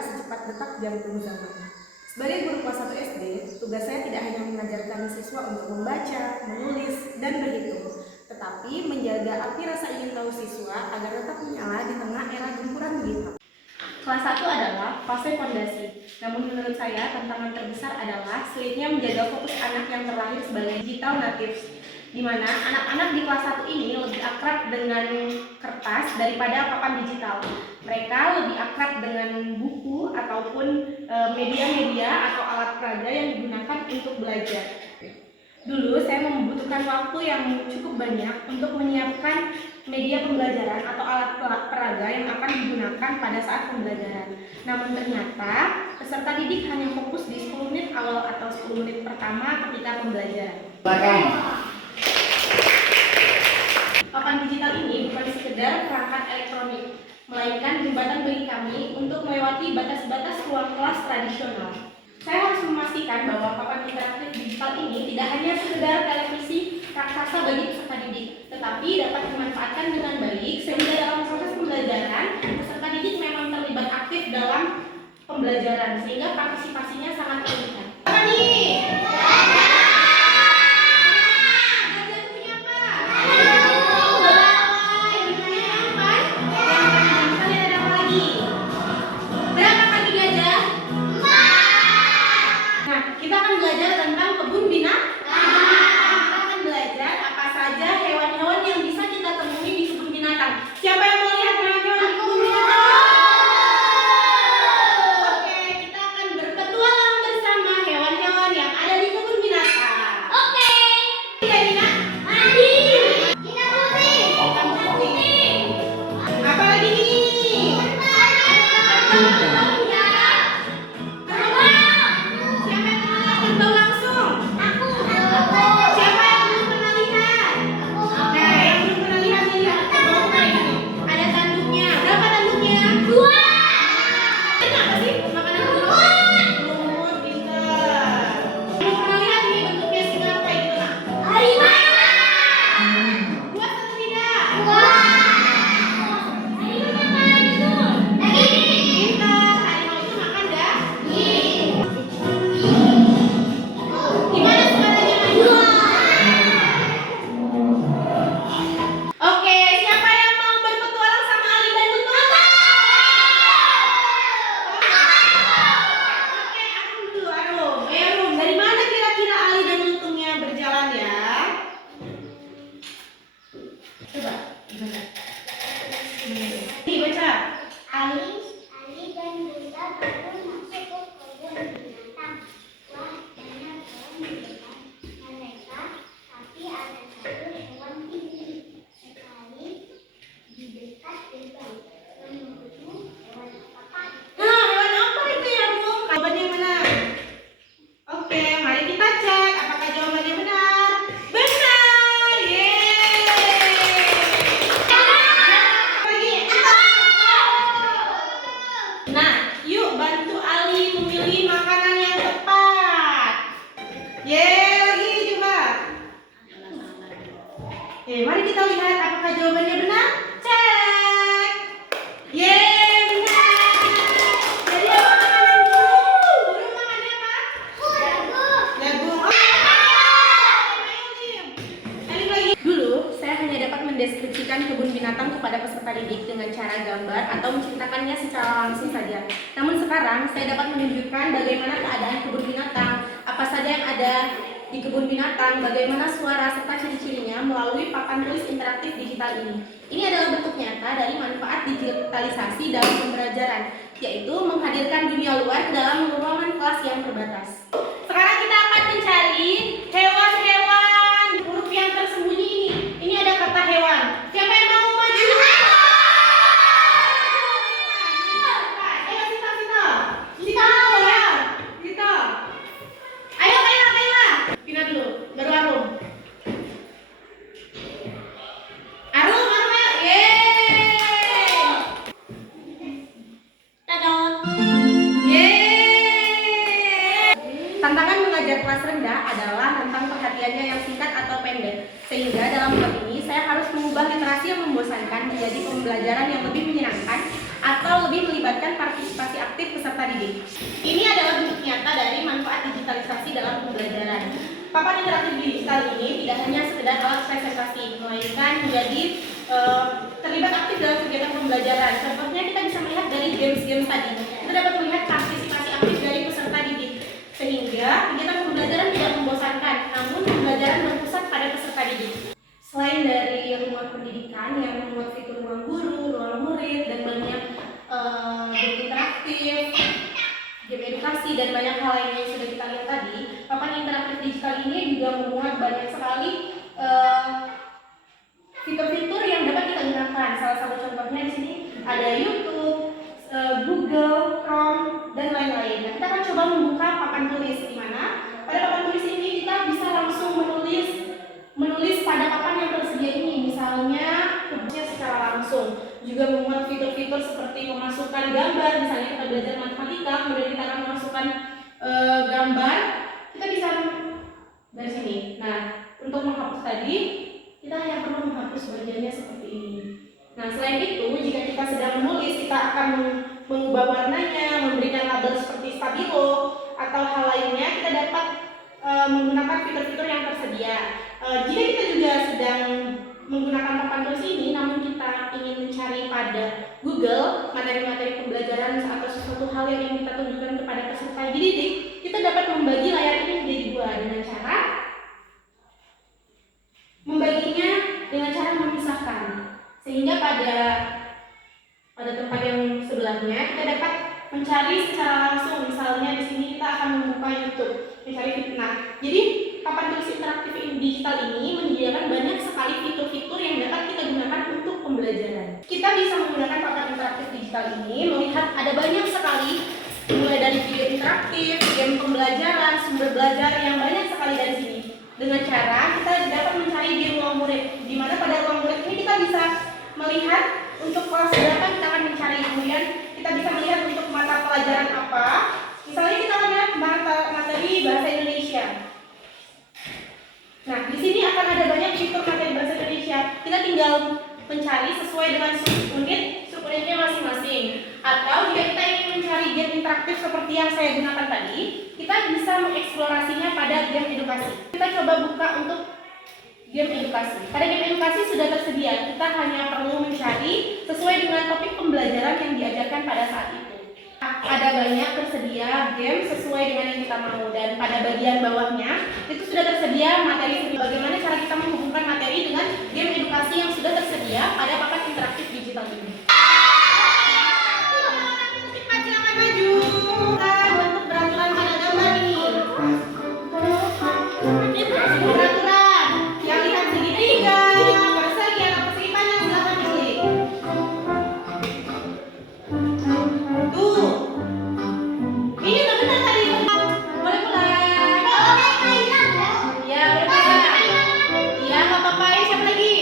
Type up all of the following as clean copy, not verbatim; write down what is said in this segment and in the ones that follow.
bergerak secepat detak jantung zaman. Sebagai guru kelas 1 SD, tugas saya tidak hanya mengajarkan siswa untuk membaca, menulis, dan berhitung, tetapi menjaga api rasa ingin tahu siswa agar tetap menyala di tengah era gempuran digital. Kelas 1 adalah fase fondasi, namun menurut saya tantangan terbesar adalah sulitnya menjaga fokus anak yang terlahir sebagai digital natives, di mana anak-anak di kelas 1 ini lebih akrab dengan kertas daripada papan digital. Mereka lebih akrab dengan buku ataupun media-media atau alat peraga yang digunakan untuk belajar. Dulu saya membutuhkan waktu yang cukup banyak untuk menyiapkan media pembelajaran atau alat peraga yang akan digunakan pada saat pembelajaran. Namun ternyata peserta didik hanya fokus di 10 menit awal atau 10 menit pertama ketika pembelajaran. Papan digital ini bukan sekedar perangkat elektronik, melainkan jembatan bagi kami untuk melewati batas-batas ruang kelas tradisional. Saya harus memastikan bahwa papan interaktif digital ini tidak hanya sekedar televisi raksasa bagi peserta didik, tetapi dapat dimanfaatkan dengan baik sehingga dalam proses pembelajaran peserta didik memang terlibat aktif dalam pembelajaran sehingga partisipasinya sangat terlihat. Kita akan belajar tentang kebun binatang. Kita akan belajar apa saja hewan-hewan yang bisa kita temui di kebun binatang. Siapa yang mau lihat hewan-hewan di kebun binatang? Oke, kita akan berpetualang bersama hewan-hewan yang ada di kebun binatang. Oke. Iya, Nina? Adi. Nina Putri. Apa lagi nih? Ali dan Bunda baru masuk ke kebun binatang. Wah, banyak hewan di depan mereka, tapi ada satu hewan tinggi sekali di dekat gerbang. Menurutmu hewan apa? Nah, hewan apa itu ya, Bu? Jawabannya mana? Oke, mari kita cek apakah jawabannya benar. Benar! Yeay! Nah, yuk bantu Ali memilih makanan yang tepat. Yeay, lagi coba. Oke, mari kita lihat apakah jawabannya benar. Cek. Yeay, benar. Jadi apa makanan burung? Burung makannya apa? Jagung. Lagi. Dulu, saya hanya dapat mendeskripsikan kebun binatang kepada peserta didik dengan cara gambar atau menceritakannya secara langsung saja. Namun sekarang, saya dapat menunjukkan bagaimana keadaan kebun binatang, apa saja yang ada di kebun binatang, bagaimana suara serta ciri-cirinya melalui papan tulis interaktif digital ini. Ini adalah bentuk nyata dari manfaat digitalisasi dalam pembelajaran, yaitu menghadirkan dunia luar ke dalam ruangan kelas yang terbatas. Sekarang kita akan mencari hewan-hewan huruf yang tersembunyi ini. Ini ada kata hewan. Siapa yang mau maju? Ayo Kayla. Pina dulu, baru Arum. Arum ya. Yeay. Tadot. Yeay. Tantangan mengajar kelas rendah adalah tentang perhatiannya yang singkat atau pendek. Sehingga dalam hal ini saya harus mengubah literasi yang membosankan menjadi pembelajaran yang lebih menyenangkan atau lebih melibatkan partisipasi aktif peserta didik. Ini adalah bentuk nyata dari manfaat digitalisasi dalam pembelajaran. Papan interaktif digital ini tidak hanya sekedar alat presentasi, melainkan menjadi terlibat aktif dalam kegiatan pembelajaran. Contohnya kita bisa melihat dari games-games tadi. Kita dapat melihat partisipasi aktif dari peserta didik, sehingga kegiatan pembelajaran tidak membosankan, namun pembelajaran berpusat pada peserta didik. Selain dari rumah pendidikan yang memuat fitur ruang guru, ruang murid, dan banyak game interaktif, game edukasi, dan banyak hal lainnya yang sudah kita lihat tadi, papan interaktif digital ini juga memuat banyak sekali fitur-fitur yang dapat kita gunakan. Salah satu contohnya di sini ada YouTube, Google, Chrome, dan lain-lain. Nah, kita akan coba membuka papan tulis, di mana pada papan tulis ini kita bisa langsung menulis pada papan yang tersedia ini. Misalnya secara langsung. Juga memuat fitur-fitur seperti memasukkan gambar. Misalnya kita belajar matematika, kemudian kita akan memasukkan gambar. Kita bisa dari sini. Nah, untuk menghapus tadi, kita hanya perlu menghapus bagiannya seperti ini. Nah, selain itu, jika kita sedang menulis, kita akan mengubah warnanya, memberikan label seperti stabilo atau hal lainnya. Kita dapat menggunakan fitur-fitur yang tersedia. Jika kita juga sedang menggunakan papan tulis ini, namun kita ingin mencari pada Google materi-materi pembelajaran atau sesuatu hal yang ingin kita tunjukkan kepada peserta didik, kita dapat membagi layar ini menjadi dua dengan cara membaginya dengan cara memisahkan, sehingga pada tempat yang sebelahnya kita dapat mencari secara langsung. Misalnya di sini kita akan membuka YouTube, mencari fitnah. Jadi papan tulis interaktif digital ini menyediakan banyak sekali fitur-fitur yang dapat kita gunakan untuk pembelajaran. Kita bisa menggunakan papan interaktif digital ini melihat ada banyak sekali, mulai dari video interaktif, game pembelajaran, sumber belajar yang banyak sekali dari sini. Dengan cara kita dapat mencari di ruang murid, di mana pada ruang murid ini kita bisa melihat untuk kelas berapa kita akan mencari, kemudian kita bisa melihat untuk mata pelajaran apa. Misalnya kita lihat materi bahasa Indonesia. Nah, di sini akan ada banyak fitur materi bahasa Indonesia. Kita tinggal mencari sesuai dengan subunitnya masing-masing. Atau jika kita ingin mencari game interaktif seperti yang saya gunakan tadi, kita bisa mengeksplorasinya pada game edukasi. Kita coba buka untuk game edukasi. Pada game edukasi sudah tersedia. Kita hanya perlu mencari sesuai dengan topik pembelajaran yang diajarkan pada saat itu. Ada banyak tersedia game sesuai dengan yang kita mau, dan pada bagian bawahnya itu sudah tersedia materi bagaimana cara kita menghubungkan materi dengan game edukasi yang sudah tersedia pada papan interaktif digital ini. Silakan maju. Bentuk peraturan pada gambar ini. Peraturan yang lihat segitiga, persegi atau persegi panjang, silakan pilih. Tuh. Ini udah benar tadi. Boleh pulang. Ya, boleh pulang. Iya, nggak apa-apa. Siapa lagi?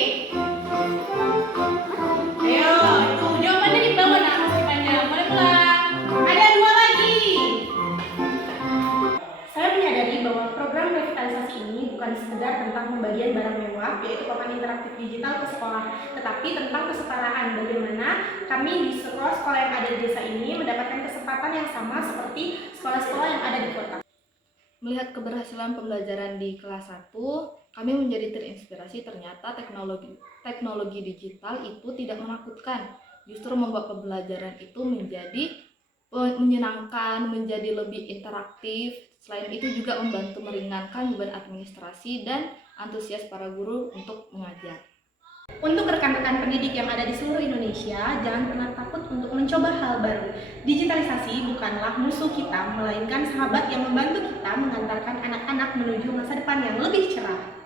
Ayo, tuh jawabannya di bawah nah, persegi panjang. Boleh pulang. Ada dua lagi. Saya menyadari bahwa program revitalisasi ini bukan sekedar tentang pembagian barang mewah, yaitu papan interaktif digital ke sekolah, tetapi tentang kesetaraan, bagaimana kami di sekolah-sekolah yang ada di desa ini mendapatkan kesempatan yang sama seperti sekolah-sekolah yang ada di kota. Melihat keberhasilan pembelajaran di kelas 1, kami menjadi terinspirasi. Ternyata teknologi digital itu tidak menakutkan, justru membuat pembelajaran itu menjadi menyenangkan, menjadi lebih interaktif. Selain itu juga membantu meringankan beban administrasi dan antusias para guru untuk mengajar. Untuk rekan-rekan pendidik yang ada di seluruh Indonesia, jangan pernah takut untuk mencoba hal baru. Digitalisasi bukanlah musuh kita, melainkan sahabat yang membantu kita mengantarkan anak-anak menuju masa depan yang lebih cerah.